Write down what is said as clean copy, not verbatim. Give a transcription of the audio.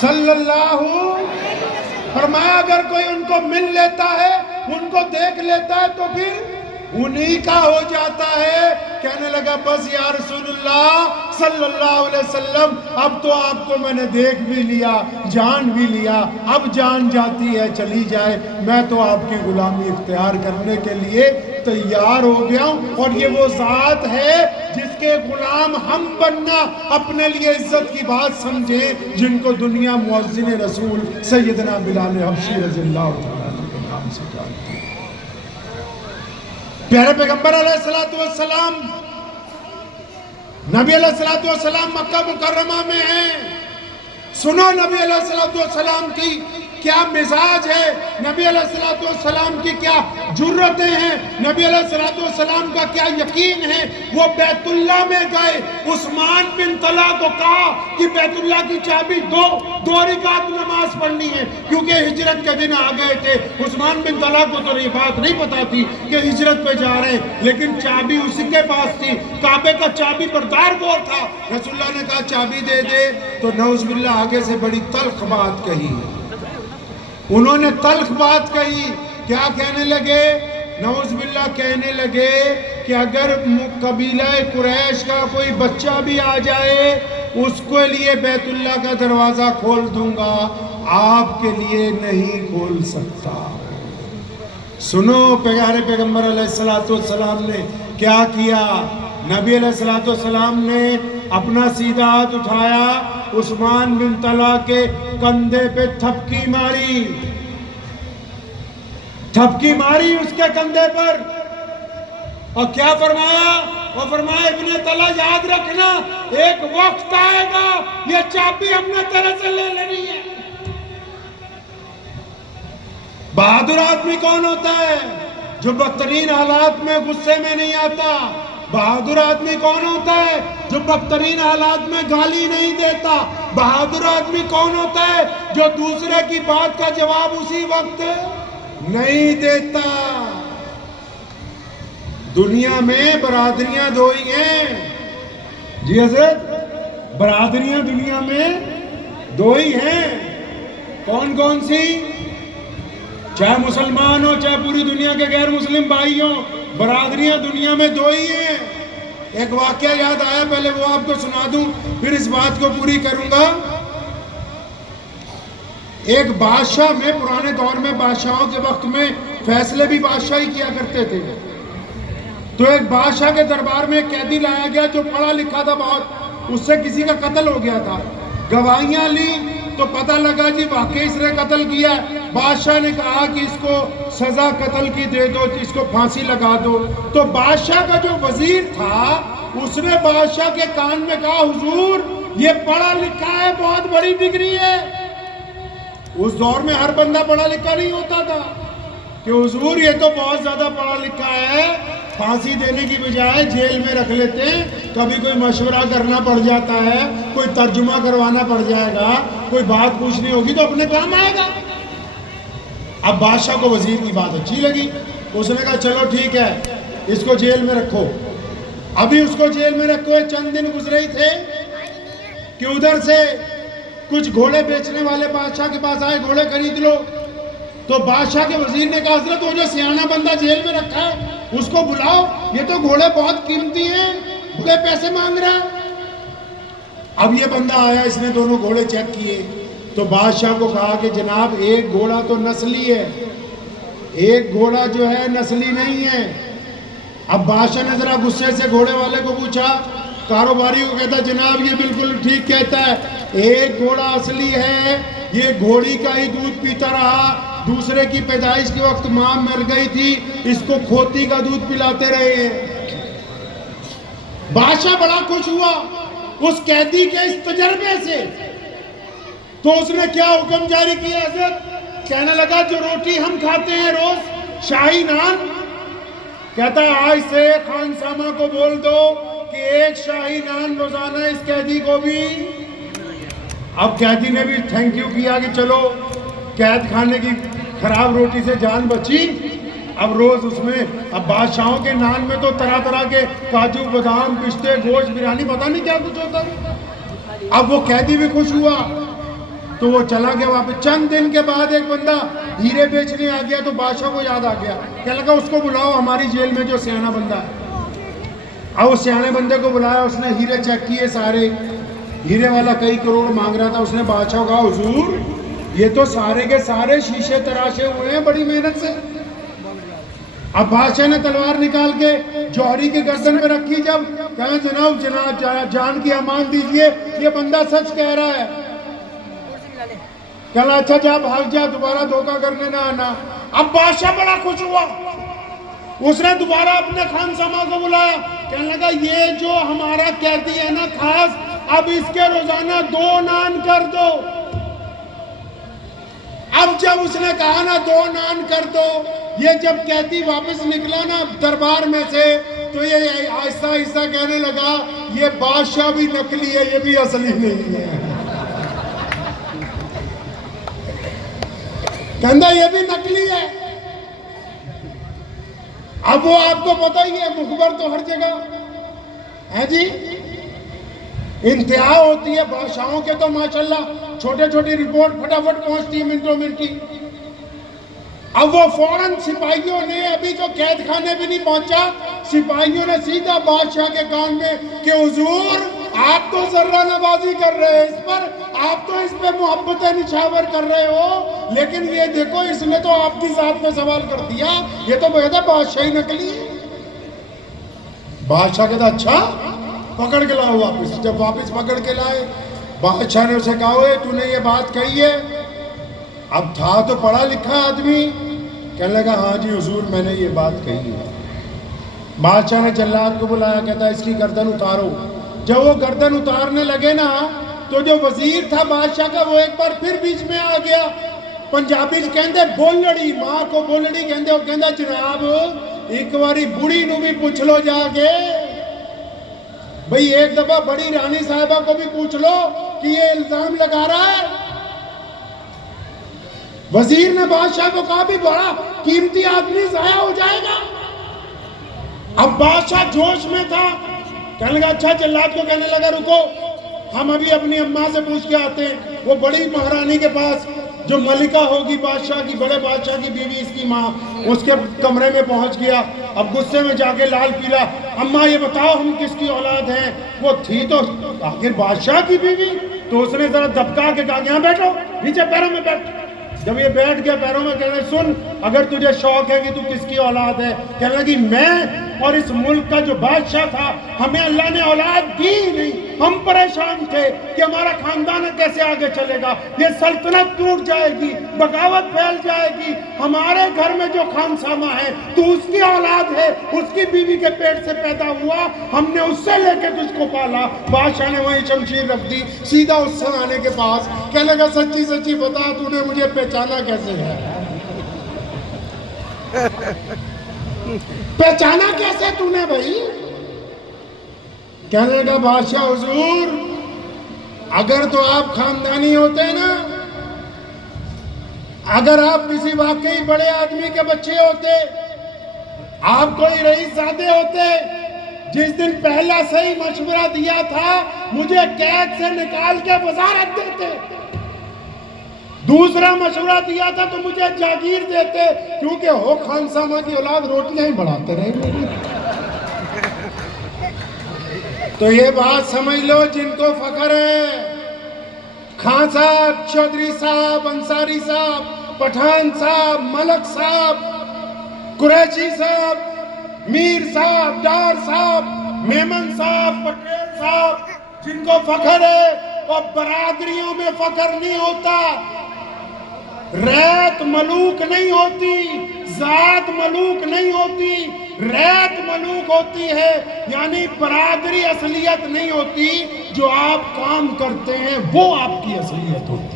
صلی اللہ فرمایا اگر کوئی ان کو مل لیتا ہے، ان کو دیکھ لیتا ہے تو پھر انہی کا ہو جاتا ہے۔ کہنے لگا بس یا رسول اللہ صلی اللہ علیہ وسلم، اب تو آپ کو میں نے دیکھ بھی لیا، جان بھی لیا، اب جان جاتی ہے چلی جائے، میں تو آپ کی غلامی اختیار کرنے کے لیے تیار ہو گیا ہوں۔ اور یہ وہ ذات ہے جس کے غلام ہم بننا اپنے لیے عزت کی بات سمجھیں، جن کو دنیا مؤذن رسول سیدنا بلال حبشی رضی اللہ عنہ کے نام سے جانتی ہے۔ پیارے پیغمبر علیہ السلام، نبی علیہ السلام مکہ مکرمہ میں ہیں۔ سنو نبی علیہ السلام کی کیا مزاج ہے، نبی علیہ السلام کی کیا جرتیں ہیں، نبی علیہ السلام کا کیا یقین ہے۔ وہ بیت اللہ میں گئے، عثمان بن طلحہ کو کہا کہ بیت اللہ کی چابی دو رکعت نماز پڑھنی ہے، کیونکہ ہجرت کے دن آ گئے تھے۔ عثمان بن طلحہ کو تو یہ بات نہیں پتا تھی کہ ہجرت پہ جا رہے ہیں، لیکن چابی اسی کے پاس تھی، کعبے کا چابی بردار وہ تھا۔ رسول اللہ نے کہا چابی دے دے، تو نعوذ باللہ آگے سے بڑی تلخ بات کہی۔ انہوں نے تلخ بات کہی، کیا کہنے لگے؟ نعوذ باللہ کہنے لگے کہ اگر قبیلہ قریش کا کوئی بچہ بھی آ جائے، اس کے لیے بیت اللہ کا دروازہ کھول دوں گا، آپ کے لیے نہیں کھول سکتا۔ سنو پیارے پیغمبر علیہ السلام نے کیا کیا۔ نبی علیہ السلام نے اپنا سیدھا ہاتھ اٹھایا، عثمان بن طلحہ کے کندھے پہ تھپکی ماری اس کے کندھے پر، اور کیا فرمایا؟ وہ فرمایا ابن طلحہ یاد رکھنا، ایک وقت آئے گا یہ چابی ہم نے تیرے سے لے لینی ہے۔ بہادر آدمی کون ہوتا ہے؟ جو بدترین حالات میں غصے میں نہیں آتا۔ بہادر آدمی کون ہوتا ہے؟ جو بدترین حالات میں گالی نہیں دیتا۔ بہادر آدمی کون ہوتا ہے؟ جو دوسرے کی بات کا جواب اسی وقت نہیں دیتا۔ دنیا میں برادریاں دو ہی ہیں جی حضرت، برادریاں دنیا میں دو ہی ہیں۔ کون کون سی؟ چاہے مسلمان ہو چاہے پوری دنیا کے غیر مسلم بھائی ہوں، برادریاں دنیا میں دو ہی ہیں۔ ایک واقعہ یاد آیا، پہلے وہ آپ کو سنا دوں پھر اس بات کو پوری کروں گا۔ ایک بادشاہ میں، پرانے دور میں بادشاہوں کے وقت میں فیصلے بھی بادشاہ ہی کیا کرتے تھے، تو ایک بادشاہ کے دربار میں ایک قیدی لایا گیا جو پڑھا لکھا تھا بہت، اس سے کسی کا قتل ہو گیا تھا۔ گواہیاں لی تو پتہ لگا جی واقعی اس نے قتل کیا ہے۔ بادشاہ نے کہا کہ اس کو سزا قتل کی دے دو، اس کو پھانسی لگا دو۔ تو بادشاہ کا جو وزیر تھا اس نے بادشاہ کے کان میں کہا حضور یہ پڑھا لکھا ہے، بہت بڑی ڈگری ہے۔ اس دور میں ہر بندہ پڑھا لکھا نہیں ہوتا تھا کہ حضور یہ تو بہت زیادہ پڑھا لکھا ہے، پھانسی دینے کی بجائے جیل میں رکھ لیتے ہیں، کبھی کوئی مشورہ کرنا پڑ جاتا ہے، کوئی ترجمہ کروانا پڑ جائے گا، کوئی بات پوچھنی ہوگی تو اپنے کام آئے گا۔ اب بادشاہ کو وزیر کی بات اچھی لگی، اس نے کہا چلو ٹھیک ہے اس کو جیل میں رکھو۔ ابھی اس کو جیل میں رکھو، چند دن گزرے ہی تھے کہ ادھر سے کچھ گھوڑے بیچنے والے بادشاہ کے پاس آئے، گھوڑے خرید لو۔ تو بادشاہ کے وزیر نے کہا حضرت وہ جو سیانہ بندہ جیل میں رکھا ہے اس کو بلاؤ، یہ تو گھوڑے بہت قیمتی ہیں، بڑے پیسے مانگ رہا ہے۔ اب یہ بندہ آیا، اس نے دونوں گھوڑے چیک کیے تو بادشاہ کو کہا کہ جناب ایک گھوڑا تو نسلی ہے، ایک گھوڑا جو ہے نسلی نہیں ہے۔ اب بادشاہ نے ذرا غصے سے گھوڑے والے کو پوچھا، کاروباری کو کہتا جناب یہ بالکل ٹھیک کہتا ہے، ایک گھوڑا اصلی ہے، یہ گھوڑی کا ہی دودھ پیتا رہا، دوسرے کی پیدائش کے وقت ماں مر گئی تھی، اس کو کھوتی کا دودھ پلاتے رہے ہیں۔ بادشاہ بڑا خوش ہوا اس قیدی کے اس تجربے سے، تو اس نے کیا حکم جاری کیا حضرت؟ کہنے لگا جو روٹی ہم کھاتے ہیں روز شاہی نان، کہتا آج سے خان سامہ کو بول دو کہ ایک شاہی نان روزانہ اس قیدی کو بھی۔ اب قیدی نے بھی تھینک یو کیا کہ چلو قید خانے کی خراب روٹی سے جان بچی۔ اب روز اس میں، اب بادشاہوں کے نان میں تو طرح طرح کے کاجو بادام پستے گوشت بریانی پتہ نہیں کیا کچھ ہوتا ہے۔ اب وہ قیدی بھی خوش ہوا تو وہ چلا گیا واپس. چند دن کے بعد ایک بندہ ہیرے بیچنے آ گیا تو بادشاہ کو یاد آ گیا, کہنے لگا اس کو بلاؤ ہماری جیل میں جو سیانا بندہ ہے. اب اس سیانے بندے کو بلایا, اس نے ہیرے چیک کیے سارے, ہیرے والا کئی کروڑ مانگ رہا تھا. اس نے بادشاہ کو کہا حضور یہ تو سارے کے سارے شیشے تراشے ہوئے ہیں بڑی محنت سے. اب بادشاہ نے تلوار نکال کے جوہری کی گردن پہ رکھی, جب کہا جناب جان کی امان دیجئے یہ بندہ سچ کہہ رہا ہے. کہا اچھا جا بھاگ جا, دوبارہ دھوکہ کرنے نہ آنا. اب بادشاہ بڑا خوش ہوا, اس نے دوبارہ اپنے خانسما کو بلایا, کہنے لگا یہ جو ہمارا قیدی ہے نا خاص, اب اس کے روزانہ 2 نان کر دو. اب جب اس نے کہا نا 2 نان کر دو, یہ جب قیدی واپس نکلا نا دربار میں سے تو یہ آہستہ آہستہ کہنے لگا یہ بادشاہ بھی نکلی ہے, یہ بھی اصلی نہیں ہے. کہندا یہ بھی نکلی ہے. اب وہ آپ کو پتہ ہی ہے مخبر تو ہر جگہ ہے جی, انتہا ہوتی ہے بادشاہوں کے تو ماشاءاللہ چھوٹے چھوٹی رپورٹ پھٹافٹ پہنچتی ہے منٹوں منٹ کی. اب وہ فوراً سپاہیوں نے, ابھی جو قید خانے بھی نہیں پہنچا, سپاہیوں نے سیدھا بادشاہ کے کان میں کہ حضور آپ تو ذرہ نوازی کر رہے ہیں اس پر, آپ تو اس پہ محبت نچھاور کر رہے ہو, لیکن یہ دیکھو اس نے تو آپ کی ذات پہ سوال کر دیا, یہ تو بہت بادشاہی نکلی. بادشاہ کہتا اچھا پکڑ کے لاؤ واپس. جب واپس پکڑ کے لائے, بادشاہ نے اسے کہا ہوئے تو نے یہ بات کہی ہے. اب تھا تو پڑھا لکھا آدمی, کہنے لگا ہاں جی حضور میں نے یہ بات کہی ہے. بادشاہ نے جلاد کو بلایا, کہتا اس کی گردن اتارو. جب وہ گردن اتارنے لگے نا تو جو وزیر تھا بادشاہ کا وہ ایک بار پھر بیچ میں آ گیا. پنجابی کہندے بولڑی, ماں کو بولڑی کہندے, وہ کہندا جناب ایک باری بڑی نو بھی پوچھ لو جا کے, بھئی ایک دفعہ بڑی رانی صاحبہ کو بھی پوچھ لو کہ یہ الزام لگا رہا ہے. وزیر نے بادشاہ کو کہا بھی بڑا قیمتی آدمی ضائع ہو جائے گا. اب بادشاہ جوش میں تھا, کہنے لگا اچھا جلاد کو کہنے لگا رکو ہم ابھی اپنی اماں سے پوچھ کے آتے ہیں. وہ بڑی مہارانی کے پاس جو ملکہ ہوگی بادشاہ کی, بڑے بادشاہ کی بیوی اس کی ماں, اس کے کمرے میں پہنچ گیا. اب غصے میں جا کے لال پیلا, اماں یہ بتاؤ ہم کس کی اولاد ہیں. وہ تھی تو آخر بادشاہ کی بیوی, تو اس نے ذرا دبکا کے کہا یہاں بیٹھو, نیچے پیروں میں بیٹھ. جب یہ بیٹھ گیا پیروں میں, کہنے سن اگر تجھے شوق ہے کہ تو کس کی اولاد ہے, کہنے لگی میں اور اس ملک کا جو بادشاہ تھا ہمیں اللہ نے اولاد دی نہیں, ہم پریشان تھے کہ ہمارا خاندان کیسے آگے چلے گا, یہ سلطنت ٹوٹ جائے گی, بغاوت پھیل جائے گی. ہمارے گھر میں جو خانسامہ ہے تو اس کی اولاد ہے, اس کی بیوی کے پیٹ سے پیدا ہوا, ہم نے اس سے لے کے تجھ کو پالا. بادشاہ نے وہیں شمشیر رکھ دی, سیدھا اس سرانے کے پاس, کہنے لگا سچی سچی بتا تو نے مجھے پہچانا کیسے ہے, پہچانا کیسے تو نے بھائی. کہنے لگا بادشاہ حضور اگر تو آپ خاندانی ہوتے نا, اگر آپ کسی واقعی بڑے آدمی کے بچے ہوتے, آپ کوئی رئیس زادے ہوتے, جس دن پہلا صحیح مشورہ دیا تھا مجھے قید سے نکال کے وزارت دیتے, دوسرا مشورہ دیا تھا تو مجھے جاگیر دیتے, کیونکہ ہو خانسامہ کی اولاد روٹیاں ہی بڑھاتے رہے. تو یہ بات سمجھ لو جن کو فخر ہے, خان صاحب, چودھری صاحب, انصاری صاحب, پٹھان صاحب, ملک صاحب, قریشی صاحب, میر صاحب, ڈار صاحب, میمن صاحب, پٹیل صاحب, جن کو فخر ہے وہ برادریوں میں فخر نہیں ہوتا, ریت ملوک نہیں ہوتی, ذات ملوک نہیں ہوتی, ریت ملوک ہوتی ہے. یعنی برادری اصلیت نہیں ہوتی, جو آپ کام کرتے ہیں وہ آپ کی اصلیت ہوتی ہے.